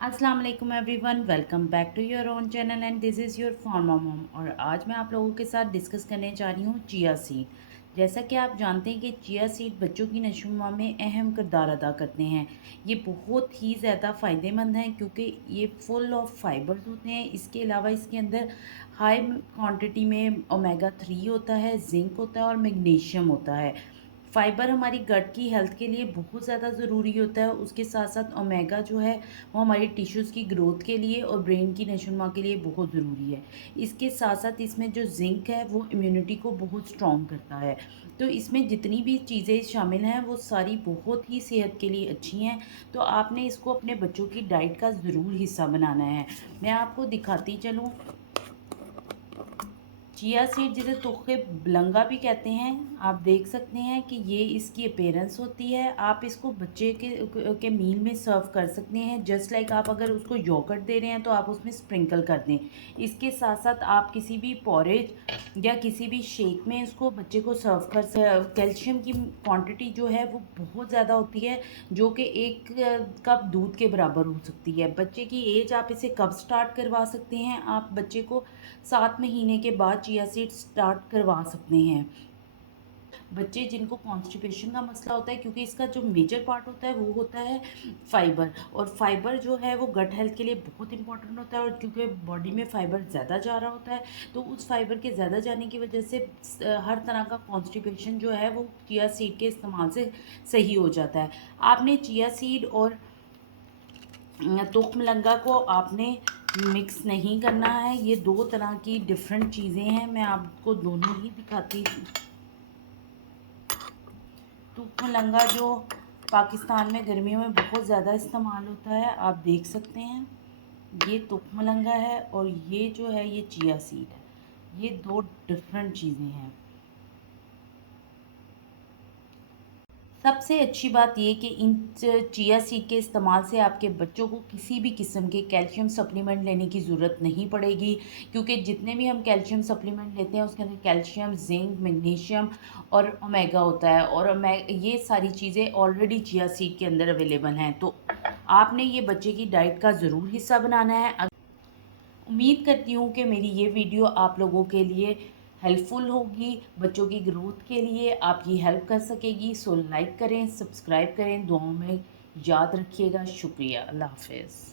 अस्सलाम वालेकुम everyone, welcome back to your own channel and this is your pharma mom. और आज मैं आप लोगों के साथ डिस्कस करने जा रही हूँ चिया सीड। जैसा कि आप जानते हैं कि चिया सीड बच्चों की नशोनुमा में अहम किरदार अदा करते हैं। ये बहुत ही ज़्यादा फ़ायदेमंद हैं क्योंकि ये फुल ऑफ फाइबर्स होते हैं। इसके अलावा इसके अंदर हाई क्वांटिटी में ओमेगा 3 होता है, जिंक होता है और मैग्नीशियम होता है। फाइबर हमारी गट की हेल्थ के लिए बहुत ज़्यादा ज़रूरी होता है। उसके साथ साथ ओमेगा जो है वो हमारी टिश्यूज़ की ग्रोथ के लिए और ब्रेन की नशोनुमा के लिए बहुत ज़रूरी है। इसके साथ साथ इसमें जो ज़िंक है वो इम्यूनिटी को बहुत स्ट्रॉन्ग करता है। तो इसमें जितनी भी चीज़ें शामिल हैं वो सारी बहुत ही सेहत के लिए अच्छी हैं। तो आपने इसको अपने बच्चों की डाइट का ज़रूर हिस्सा बनाना है। मैं आपको दिखाती चलूँ। चिया सीड जिसे तुखे बलंगा भी कहते हैं, आप देख सकते हैं कि ये इसकी अपीयरेंस होती है। आप इसको बच्चे के मील में सर्व कर सकते हैं। जस्ट लाइक आप अगर उसको योगर्ट दे रहे हैं तो आप उसमें स्प्रिंकल कर दें। इसके साथ साथ आप किसी भी पॉरेज या किसी भी शेक में इसको बच्चे को सर्व कर कैल्शियम की क्वांटिटी जो है वो बहुत ज़्यादा होती है, जो कि एक कप दूध के बराबर हो सकती है। बच्चे की एज आप इसे कब स्टार्ट करवा सकते हैं? आप बच्चे को 7 महीने के बाद चिया सीड्स स्टार्ट करवा सकते हैं। बच्चे जिनको कॉन्स्टिपेशन का मसला होता है, क्योंकि इसका जो मेजर पार्ट होता है वो होता है फाइबर। और फाइबर जो है वो गट हेल्थ के लिए बहुत इंपॉर्टेंट होता है। और क्योंकि बॉडी में फाइबर ज़्यादा जा रहा होता है तो उस फाइबर के ज़्यादा जाने की वजह से हर तरह का कॉन्स्टिपेशन जो है वो चिया सीड के इस्तेमाल से सही हो जाता है। आपने चिया सीड और तुखमलंगा को आपने मिक्स नहीं करना है। ये दो तरह की डिफरेंट चीज़ें हैं। मैं आपको दोनों ही दिखाती हूँ। तुखमलंगा जो पाकिस्तान में गर्मियों में बहुत ज़्यादा इस्तेमाल होता है, आप देख सकते हैं। ये तुखमलंगा है और ये जो है ये चिया सीड है। ये दो डिफरेंट चीज़ें हैं। सबसे अच्छी बात ये कि इन चिया सीड के इस्तेमाल से आपके बच्चों को किसी भी किस्म के कैल्शियम सप्लीमेंट लेने की ज़रूरत नहीं पड़ेगी, क्योंकि जितने भी हम कैल्शियम सप्लीमेंट लेते हैं उसके अंदर कैल्शियम, जिंक, मैग्नीशियम और ओमेगा होता है। और ये सारी चीज़ें ऑलरेडी चिया सीड के अंदर अवेलेबल हैं। तो आपने ये बच्चे की डाइट का ज़रूर हिस्सा बनाना है। उम्मीद करती हूँ कि मेरी ये वीडियो आप लोगों के लिए हेल्पफुल होगी, बच्चों की ग्रोथ के लिए आपकी हेल्प कर सकेगी। सो लाइक करें, सब्सक्राइब करें, दुआओं में याद रखिएगा। शुक्रिया। अल्लाह हाफ़िज़।